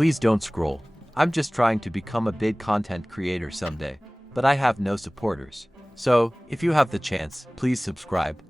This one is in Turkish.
Please don't scroll. I'm just trying to become a big content creator someday, but I have no supporters. So, if you have the chance, please subscribe.